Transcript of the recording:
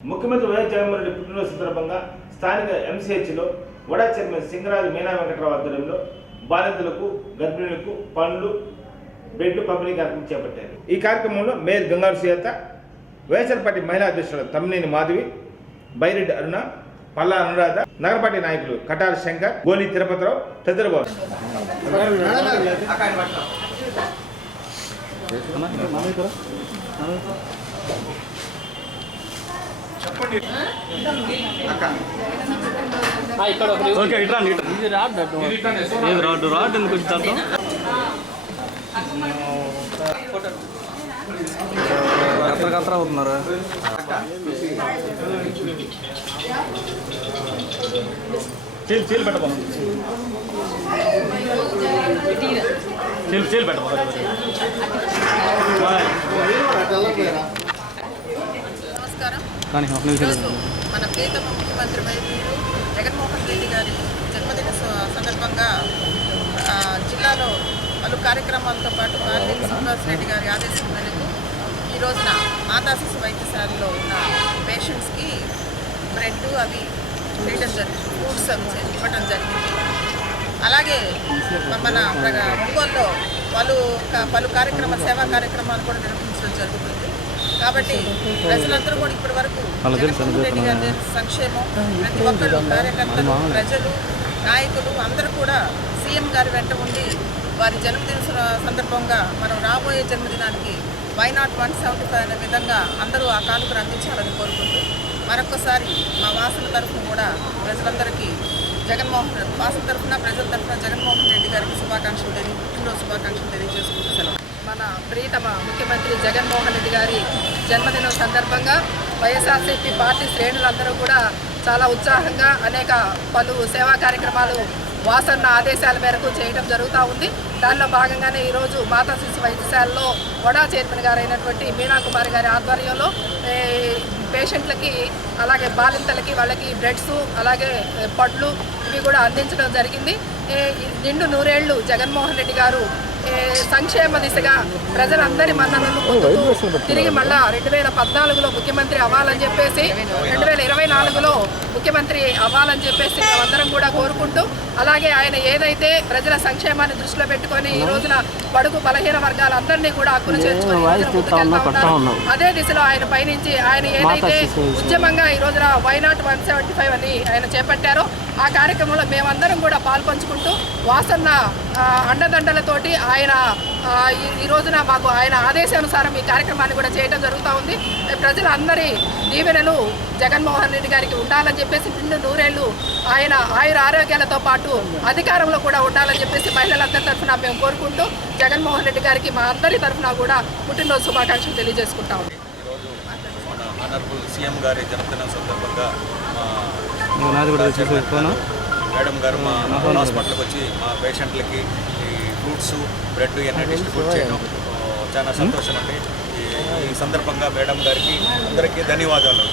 ముఖ్యమంత్రి వైఎస్ జగన్మోహన్ రెడ్డి పుట్టినరోజు సందర్భంగా స్థానిక ఎంసీహెచ్లో వడా చైర్మన్ సింగరాజు మీనా వెంకటరావు ఆధ్వర్యంలో బాలింతలకు గర్భిణులకు పండ్లు బెడ్లు పంపిణీ కార్యక్రమం చేపట్టారు. ఈ కార్యక్రమంలో మేయర్ గంగారు సీత, వైఎస్ఆర్ పార్టీ మహిళా అధ్యక్షుడు తమ్మినేని మాధవి, బైరెడ్డి అరుణ, పల్లా అనురాధ, నగరపార్టీ నాయకులు కటాల శంకర్, గోలి తిరుపతిరావు తదితరులు రాడ్ ఎందుకు వచ్చి కత్తర అవుతున్నారా? చీల్ పెట్టబో చీల్ పెట్టబో నమస్కారం. మన ప్రియతమ ముఖ్యమంత్రి వైద్యులు జగన్మోహన్ రెడ్డి గారి జన్మదిన సందర్భంగా జిల్లాలో పలు కార్యక్రమాలతో పాటు బాలినేని శ్రీనివాస్ రెడ్డి గారి ఆదేశం మేరకు ఈ రోజున మాతా శిశు వైద్యశాలలో ఉన్న పేషెంట్స్కి బ్రెడ్ అవి చేయడం జరిగింది, ఫ్రూట్స్ అవి ఇవ్వడం జరిగింది. అలాగే మన ఒంగోలులో పలు సేవా కార్యక్రమాలు కూడా నిర్వహించడం జరుగుతుంది. కాబట్టి ప్రజలందరూ కూడా ఇప్పటి వరకు జగన్మోహన్ రెడ్డి గారి సంక్షేమం, ప్రతి ఒక్కరు కార్యకర్తలు, ప్రజలు, నాయకులు అందరూ కూడా సీఎం గారి వెంట ఉండి వారి జన్మదిన సందర్భంగా మనం రాబోయే జన్మదినానికి వై నాట్ 175 అనే విధంగా అందరూ ఆ కానుకను అందించాలని కోరుకుంటూ మరొకసారి మా వాసుల తరఫున కూడా ప్రజలందరికీ వాసుల తరఫున ప్రజల తరఫున జగన్మోహన్ రెడ్డి గారికి పుట్టినరోజు శుభాకాంక్షలు తెలియజేసుకుంటూ సెలవు. మన ప్రియతమ ముఖ్యమంత్రి జగన్మోహన్ రెడ్డి గారి జన్మదినం సందర్భంగా వైఎస్ఆర్సీపీ పార్టీ శ్రేణులందరూ కూడా చాలా ఉత్సాహంగా అనేక పలు సేవా కార్యక్రమాలు వాసన్న ఆదేశాల మేరకు చేయడం జరుగుతూ ఉంది. దానిలో భాగంగానే ఈరోజు మాతా శిశు వైద్యశాలలో వడా చైర్మన్ గారు అయినటువంటి మీనా కుమారి గారి ఆధ్వర్యంలో పేషెంట్లకి అలాగే బాలింతలకి వాళ్ళకి బ్రెడ్స్ అలాగే పండ్లు ఇవి కూడా అందించడం జరిగింది. నిండు నూరేళ్లు జగన్మోహన్ రెడ్డి గారు సంక్షేమ దిశగా ప్రజలందరి మన్ననలు పొందుతూ తిరిగి మళ్ళా 2014లో ముఖ్యమంత్రి అవ్వాలని చెప్పేసి 2024లో ముఖ్యమంత్రి అవ్వాలని చెప్పేసి మేమందరం కూడా కోరుకుంటూ, అలాగే ఆయన ఏదైతే ప్రజల సంక్షేమాన్ని దృష్టిలో పెట్టుకొని ఈ రోజున బడుగు బలహీన వర్గాలందరినీ కూడా హక్కును చేర్చుకొని అదే దిశలో ఆయన పయనించి ఆయన ఏదైతే ఉద్యమంగా ఈ రోజున వై నాట్ 175 అని ఆయన చేపట్టారో ఆ కార్యక్రమంలో మేమందరం కూడా పాల్పంచుకుంటూ వాసన్న అండదండలతోటి ఆయన ఈ రోజున మాకు ఆయన ఆదేశానుసారం ఈ కార్యక్రమాన్ని కూడా చేయడం జరుగుతూ ఉంది. ప్రజలందరి దీవెనలు జగన్మోహన్ రెడ్డి గారికి ఉండాలని చెప్పేసి నిండు నూరేళ్లు ఆయన ఆయుర ఆరోగ్యాలతో పాటు అధికారంలో కూడా ఉండాలని చెప్పేసి మహిళలందరి తరఫున మేము కోరుకుంటూ జగన్మోహన్ రెడ్డి గారికి మా అందరి తరఫున కూడా పుట్టినరోజు శుభాకాంక్షలు తెలియజేసుకుంటా ఉంది. ఆనరబుల్ సీఎం గారి జన్మదినం సందర్భంగా మేడం గారు మా హాస్పిటల్కి వచ్చి మా పేషెంట్లకి ఈ ఫ్రూట్స్, బ్రెడ్ ఇవన్నీ డిస్ట్రిబ్యూట్ చేయడం చాలా సంతోషం అండి. ఈ సందర్భంగా మేడం గారికి అందరికీ ధన్యవాదాలు.